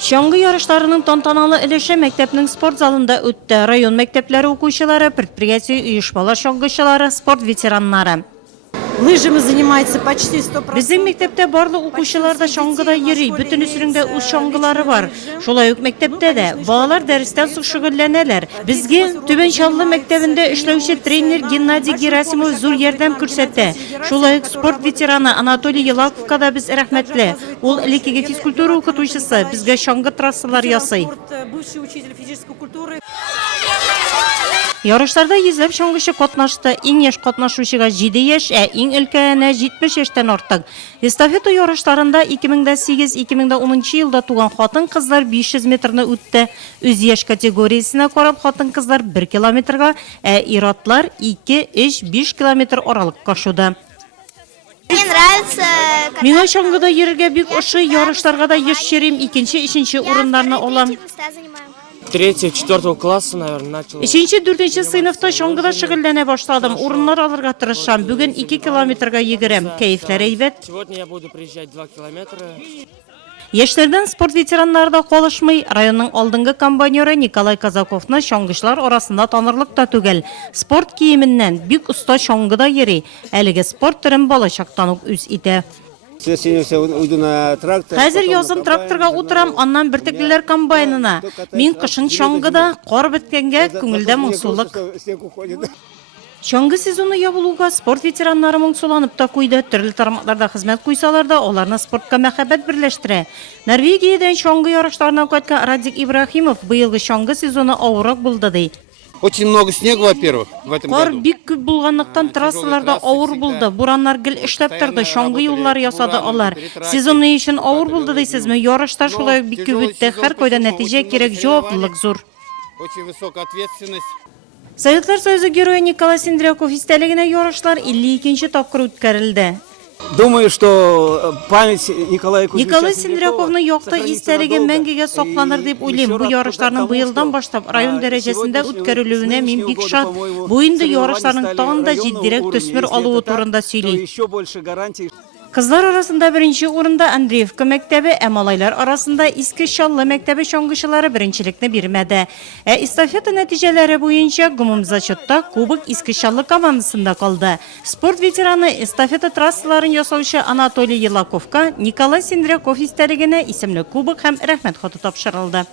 Şangı yarışlarının tantanalı ülüşü mektepnin sport zalında öttü. Rayon mektepleri okuyucuları, предприятие uyuşmalar şangıçıları, sport veteranları. Лыжами занимается почти 100%. Bizim mektepte barlı okuyucular da şangıda yeri, bütün üstünde uz şangıları var. Şolay mektepte de bağlar dersten sık şügülleneler. Bizge Tüben Şallı mektebinde işlevçi trener Gennadiy Gerasimov zor yerdem körsetdi. Şolay sport veteranı Anatoliy Yelakovga da biz rahmetli. Ol ilikige fizkultura okutuşusu, bizge şangı trassalar yasay. Бывший учитель физической культуры. Yarışlarda yüzlep şangışı katnaştı. En yaş katnaşuşuga 7 yaş, en ülkene 70 yaştan ortak. Estafeta yarışlarında 2008-2010 yılda tuğan hatın kızlar 500 metrini öttü. Öz yaş kategorisine karab hatın kızlar 1 kilometrga, iratlar 2-5 kilometr oralık kaşıdı. Мне нравится. Миңа şangıda yerге büyük oşı, yarışlarga da yaşерим, ikinci orunlarını olam. Третьего, четвертого класса, наверное, начал. 3-4 sınıfta şangıda şıgıllene başladım. Orunlar alırga tırışam. Bugün 2 kilometrga yigirem. Keyifler eyvet. Сегодня я буду приезжать 2 километра. Yaşlardan sport veteranları da kolışmay. Rayonun aldınғы kompaniyörü Nikolay Kazakov'na şangıçlar arasında tanırlık da tügel. Sport kiyiminden büyük usta şangıda yeri. Әлігі sport türün balışaktanık üz ide. Hazır yazın traktorga oturam, andan birtikliler kombaynına. Min kışın şangıda, qor bitkenge көңілді мұңсулық. Şangı sezonu yapılığa sport veteranları мұңсуланып ta koydu. Türlü tarmaqlarda hizmet koysalar da, onlarına sportka мәхәббәт birleştire. Norvegiyadan şangı yarışlarına qaytgan Radik Ibrahimov bıyılgı şangı sezonu ауырақ buldu dey. Очень много снега, во-первых, в этом Qor году. bik köp bulğanlıqtan trassalarda ağır buldu. Buranlar gil işlep turdu. Şangı yollar yasadı alар. Sezonu için ağır buldu deysizmi? Yarışlar şolay bik köp ötті. Her koyda netice gerek, жауаптылық zor. Очень высокая ответственность. Sovetlar Soyuzu Geroyi Nikolay Sindryakov isteligine yarışlar 52. tapkır ötkerildi. Думаю, что память Николая Кузьмича Nikolay Sindryakov'un yokta isteligi мәңгіге соқланыр деп ойлайм. Bu yarışlarının bu yıldan başlap rayon derecesinde ötkerilüğüne min bik şat. Bu indi yarışlarının tağında ciddirek tösmür alığı turunda söyleyim. Kızlar arasında birinci orunda Andreevka mektebi, emalaylar arasında İski Şallı mektebi şangıçıları birincilikni birmedi. İstafeta neticeleri boyunca gumumzaçıtta Kubuk İski Şallı komandasında kaldı. Sport veteranı estafeta trassaların yasavışı Anatoliy Yelakovga Nikolay Sindryakov isteligine isimli kubuk hem rahmet xatı tapşırıldı.